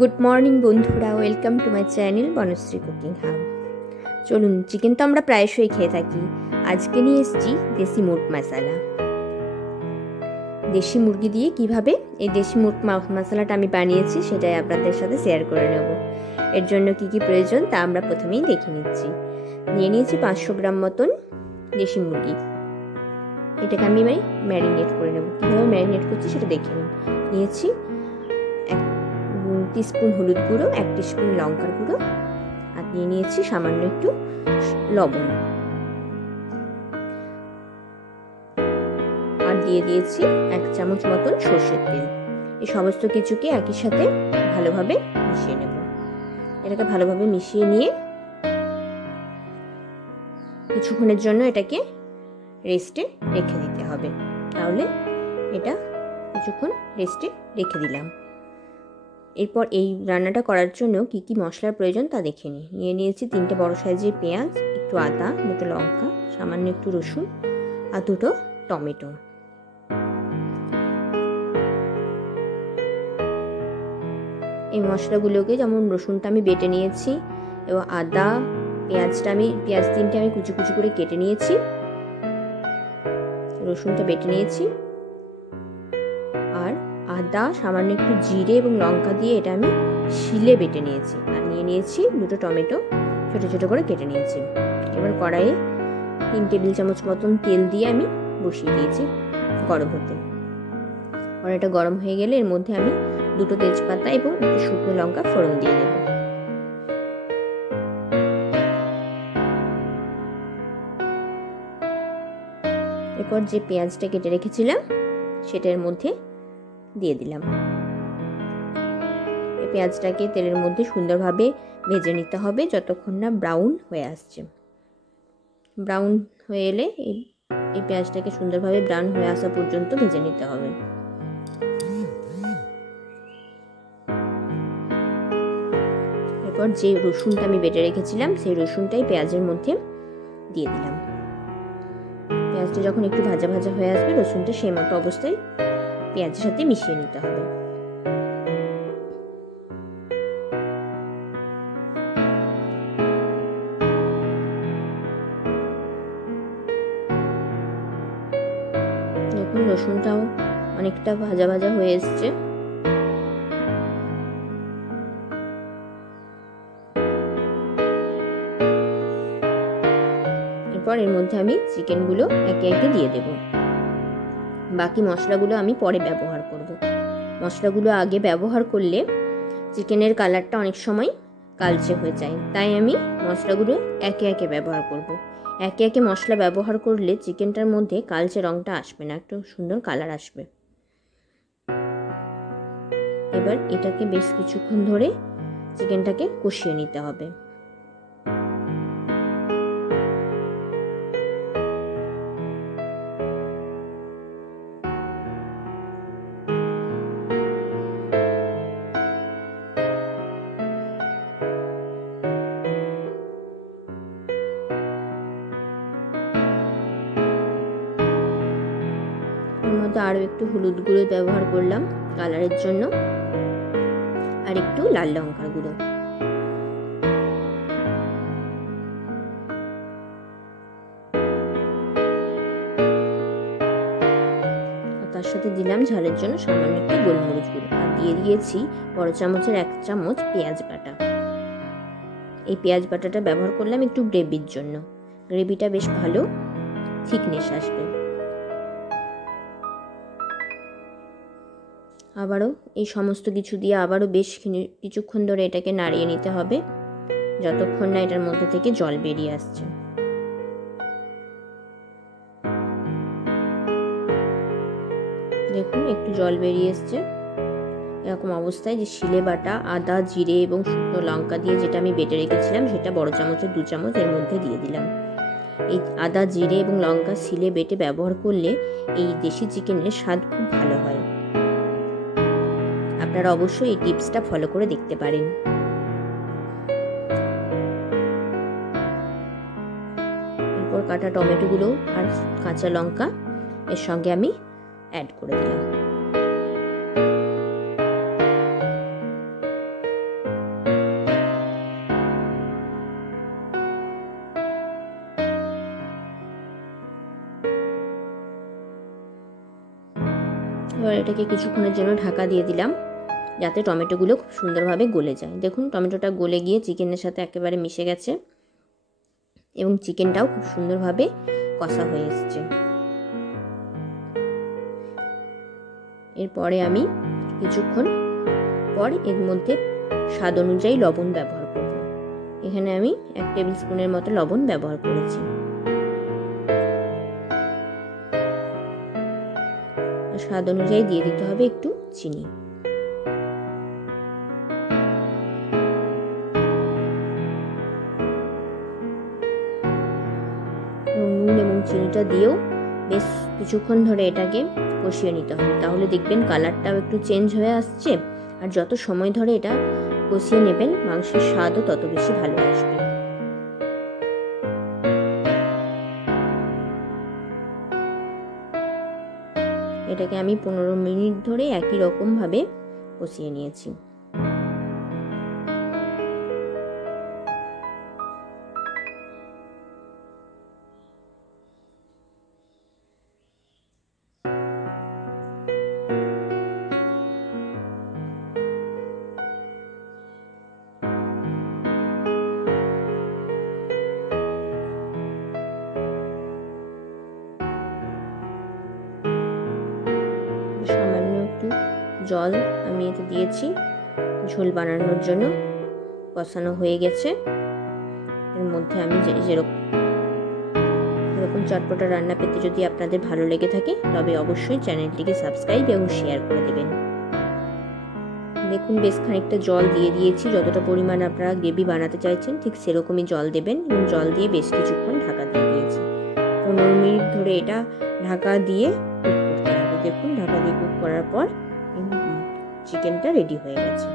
Good morning বন্ধুরা, welcome to my channel Banashree cooking hub. চলুন, chicken তো আমরা প্রায়শই খেয়ে থাকি। আজকে নিয়ে এসেছি দেশি মুরগ মশলা। দেশি মুরগি দিয়ে কিভাবে এই দেশি মুরগ মশলাটা আমি বানিয়েছি সেটাই আপনাদের সাথে শেয়ার করে নেব। এর জন্য কি কি প্রয়োজন তা আমরা প্রথমেই দেখে নিচ্ছি। নিয়ে নিয়েছি 500 গ্রাম মতন দেশি মুরগি। এটাকে আমি ম্যারিনেট করে নেব। কীভাবে ম্যারিনেট করছি সেটা দেখে নিন। নিয়েছি 1 টিস্পুন হলুদ গুঁড়ো, 1 টিস্পুন লঙ্কার গুঁড়ো, আর নিয়ে নিয়েছি সামান্য একটু লবণ, আর দিয়ে দিয়েছি 1 চামচ মতন সর্ষের তেল। এই সমস্ত কিছুকে একই সাথে ভালোভাবে মিশিয়ে নেব। এটাকে ভালোভাবে মিশিয়ে নিয়ে কিছুক্ষণের জন্য এটাকে রেস্টে রেখে দিতে হবে। তাহলে এটা কিছুক্ষণ রেস্টে রেখে দিলাম। এরপর এই রান্নাটা করার জন্য কি কি মশলার প্রয়োজন তা দেখে নিই। নিয়ে নিয়েছি 3টে বড় সাইজের পেঁয়াজ, একটু আদা, 2টো লঙ্কা, সামান্য একটু রসুন আর 2টো টমেটো। এই মশলাগুলোকে, যেমন রসুনটা আমি বেটে নিয়েছি এবং আদা, পেঁয়াজ 3টে আমি কুচি কুচি করে কেটে নিয়েছি, রসুনটা বেটে নিয়েছি, আর আদা, সামান্য একটু জিরে এবং লঙ্কা দিয়ে এটা আমি শিলে বেটে নিয়েছি, আর নিয়ে নিয়েছি 2টো টমেটো ছোটো ছোটো করে কেটে নিয়েছি। এবার কড়াইয়ে 3 টেবিল চামচ মতন তেল দিয়ে আমি বসিয়ে দিয়েছি গরম হতে। কড়াইটা গরম হয়ে গেলে এর মধ্যে আমি 2টো তেজপাতা এবং একটু শুকনো লঙ্কা ফোড়ন দিয়ে দেব। এরপর যে পেঁয়াজটা কেটে রেখেছিলাম সেটার মধ্যে দিয়ে দিলাম। এই পেঁয়াজটাকে তেলের মধ্যে সুন্দরভাবে ভেজে নিতে হবে যতক্ষণ না ব্রাউন হয়ে আসছে। ব্রাউন হয়ে এলে এই পেঁয়াজটাকে সুন্দরভাবে ব্রাউন হয়ে আসা পর্যন্ত ভেজে নিতে হবে। এরপর যে রসুনটা আমি বেটে রেখেছিলাম সেই রসুনটাই পেঁয়াজের মধ্যে দিয়ে দিলাম। পেঁয়াজটা যখন একটু ভাজা ভাজা হয়ে আসবে, রসুনটা সেই মতো অবস্থায় পেঁয়াজের সাথে মিশিয়ে নিতে হবে। দেখুন, রসুনটাও অনেকটা ভাজা ভাজা হয়ে এসছে। এরপর এর মধ্যে আমি চিকেনগুলো একে একে দিয়ে দেব। বাকি মশলাগুলো আমি পরে ব্যবহার করব। মশলাগুলো আগে ব্যবহার করলে চিকেনের কালারটা অনেক সময় কালচে হয়ে যায়, তাই আমি মশলাগুলো একে একে ব্যবহার করব। একে একে মশলা ব্যবহার করলে চিকেনটার মধ্যে কালচে রঙটা আসবে না, একটু সুন্দর কালার আসবে। এবার এটাকে বেশ কিছুক্ষণ ধরে চিকেনটাকে কষিয়ে নিতে হবে। এর মধ্যে আরও একটু হলুদ গুঁড়ো ব্যবহার করলাম কালারের জন্য, আর একটু লাল লঙ্কার গুঁড়ো। তার সাথে দিলাম ঝালের জন্য সামান্য একটু গোলমরিচ গুঁড়ো, আর দিয়ে দিয়েছি বড় চামচের 1 চামচ পেঁয়াজ বাটা। এই পেঁয়াজ বাটাটা ব্যবহার করলাম একটু গ্রেভির জন্য, গ্রেভিটা বেশ ভালো থিকনেস আসবে। আবারও এই সমস্ত কিছু দিয়ে আবারও বেশ কিছুক্ষণ ধরে এটাকে নাড়িয়ে নিতে হবে যতক্ষণ না এটার মধ্যে থেকে জল বেরিয়ে আসছে। দেখুন, একটু জল বেরিয়ে এসছে। এরকম অবস্থায় যে শিলে বাটা আদা, জিরে এবং শুকনো লঙ্কা দিয়ে যেটা আমি বেটে রেখেছিলাম সেটা বড় চামচের 2 চামচ এর মধ্যে দিয়ে দিলাম। এই আদা, জিরে এবং লঙ্কা শিলে বেটে ব্যবহার করলে এই দেশি চিকেনের স্বাদ খুব ভালো হয়। আপনারা অবশ্যই এই টিপসটা ফলো করে দেখতে পারেন। এরপর কাটা টমেটোগুলো আর কাঁচা লঙ্কা এর সঙ্গে আমি অ্যাড করে দিলাম। এবার এটাকে কিছুক্ষণের জন্য ঢাকা দিয়ে দিলাম যাতে টমেটোগুলো খুব সুন্দরভাবে গলে যায়। দেখুন টমেটোটা গলে গিয়ে চিকেনের সাথে একেবারে মিশে গেছে এবং চিকেনটাও খুব সুন্দরভাবে কষা হয়ে এসেছে। এরপরে আমি কিছুক্ষণ পর এর মধ্যে স্বাদ অনুযায়ী লবণ ব্যবহার করব। এখানে আমি 1 টেবিল স্পুনের মতো লবণ ব্যবহার করেছি। স্বাদ অনুযায়ী দিয়ে দিতে হবে একটু চিনি। নুন এবং চিনিটা দিয়েও বেশ কিছুক্ষণ ধরে এটাকে কষিয়ে নিতে হবে, তাহলে দেখবেন কালারটাও একটু চেঞ্জ হয়ে আসছে। আর যত সময় ধরে এটা কষিয়ে নেবেন মাংসের স্বাদও তত বেশি ভালো আসবে। এটাকে আমি 15 মিনিট ধরে একই রকম ভাবে কষিয়ে নিয়েছি। সামান্য একটু জল আমি এতে দিয়েছি ঝোল বানানোর জন্য। কষানো হয়ে গেছে। এর মধ্যে আমি যেরকম চটপটা রান্না পেতে যদি আপনাদের ভালো লেগে থাকে তবে অবশ্যই চ্যানেলটিকে সাবস্ক্রাইব এবং শেয়ার করে দেবেন। দেখুন বেশ খানিকটা জল দিয়ে দিয়েছি, যতটা পরিমাণ আপনারা গ্রেভি বানাতে চাইছেন ঠিক সেরকমই জল দেবেন এবং জল দিয়ে বেশ কিছুক্ষণ ঢাকা দিয়ে দিয়েছি। 15 মিনিট ধরে এটা ঢাকা দিয়ে কুক করতে হবে। দেখুন ঢাকা দিয়ে কুক করার পর চিকেনটা রেডি হয়ে গেছে।